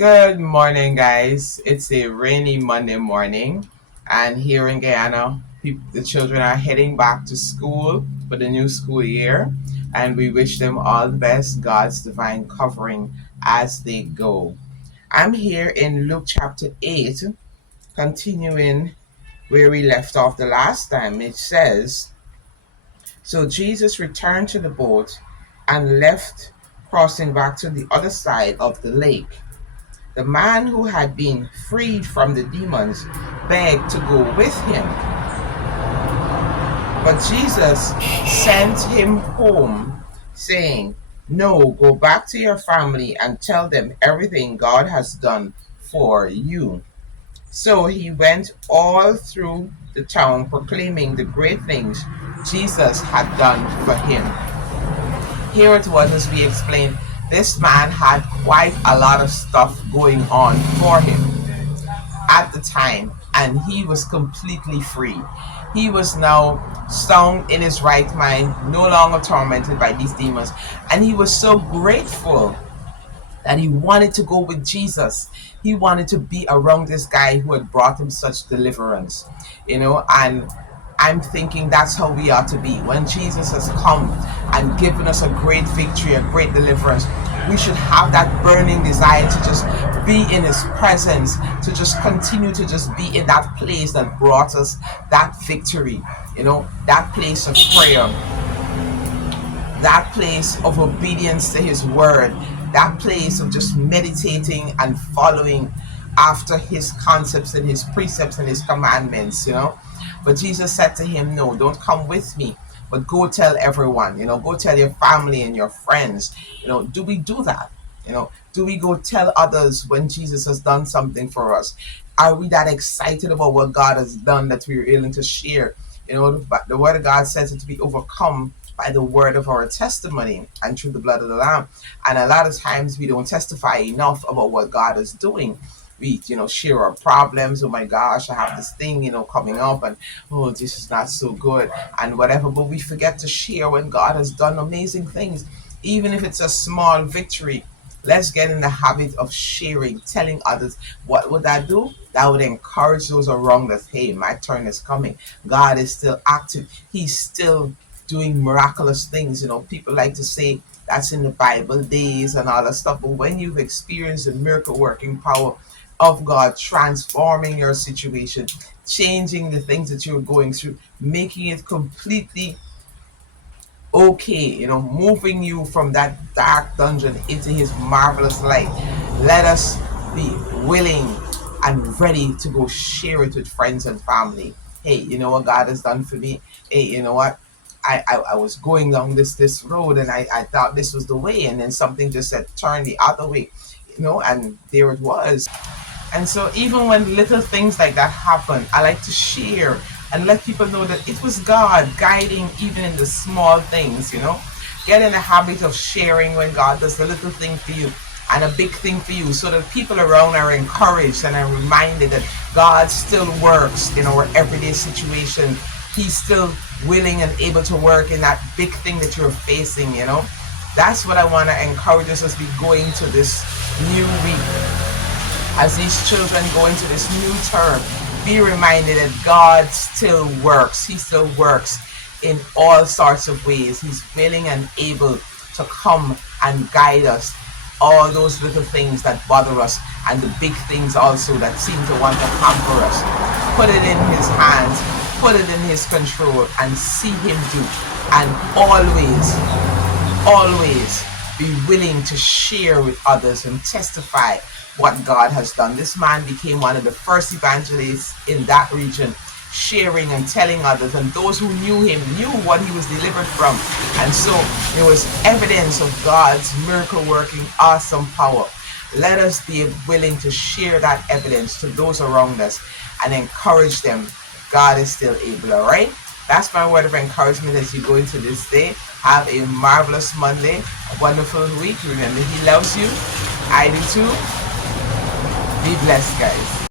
Good morning, guys. It's a rainy Monday morning, and here in Guyana, the children are heading back to school for the new school year, and we wish them all the best, God's divine covering as they go. I'm here in Luke chapter 8, continuing where we left off the last time. It says, So Jesus returned to the boat and left, crossing back to the other side of the lake. The man who had been freed from the demons begged to go with him, but Jesus sent him home, saying, No, go back to your family and tell them everything God has done for you. So he went all through the town proclaiming the great things Jesus had done for him. Here it was, as we explained, this man had quite a lot of stuff going on for him at the time, and he was completely free. He was now sound in his right mind, no longer tormented by these demons, and he was so grateful that he wanted to go with Jesus. He wanted to be around this guy who had brought him such deliverance, and I'm thinking that's how we ought to be. When Jesus has come and given us a great victory, a great deliverance, we should have that burning desire to just be in his presence, to just continue to just be in that place that brought us that victory, that place of prayer, that place of obedience to his word, that place of just meditating and following after his concepts and his precepts and his commandments. But Jesus said to him, No, don't come with me, but go tell everyone, go tell your family and your friends. Do we do that? Do we go tell others when Jesus has done something for us? Are we that excited about what God has done that we're willing to share? The word of God says it to be overcome by the word of our testimony and through the blood of the Lamb. And a lot of times we don't testify enough about what God is doing. We, share our problems. Oh my gosh, I have this thing, coming up, and oh, this is not so good, and whatever. But we forget to share when God has done amazing things, even if it's a small victory. Let's get in the habit of sharing, telling others. What would that do? That would encourage those around us. Hey, my turn is coming. God is still active. He's still doing miraculous things. People like to say that's in the Bible days and all that stuff. But when you've experienced the miracle working power of God transforming your situation, changing the things that you're going through, making it completely okay, moving you from that dark dungeon into his marvelous light. Let us be willing and ready to go share it with friends and family. Hey, you know what God has done for me? Hey, you know what? I was going down this road, and I thought this was the way, and then something just said turn the other way, and there it was. And so even when little things like that happen, I like to share and let people know that it was God guiding even in the small things. Get in the habit of sharing when God does a little thing for you and a big thing for you, so that people around are encouraged and are reminded that God still works in our everyday situation. He's still willing and able to work in that big thing that you're facing. That's what I want to encourage us as we go into this new week. As these children go into this new term, be reminded that God still works. He still works in all sorts of ways. He's willing and able to come and guide us. All those little things that bother us, and the big things also that seem to want to hamper us. Put it in his hands, put it in his control, and see him do. And always be willing to share with others and testify what God has done. This man became one of the first evangelists in that region, sharing and telling others, and those who knew him knew what he was delivered from. And so there was evidence of God's miracle working awesome power. Let us be willing to share that evidence to those around us and encourage them. God is still able. All right, that's my word of encouragement as you go into this day. Have a marvelous Monday, a wonderful week. Remember, he loves you. I do too. Be blessed, guys.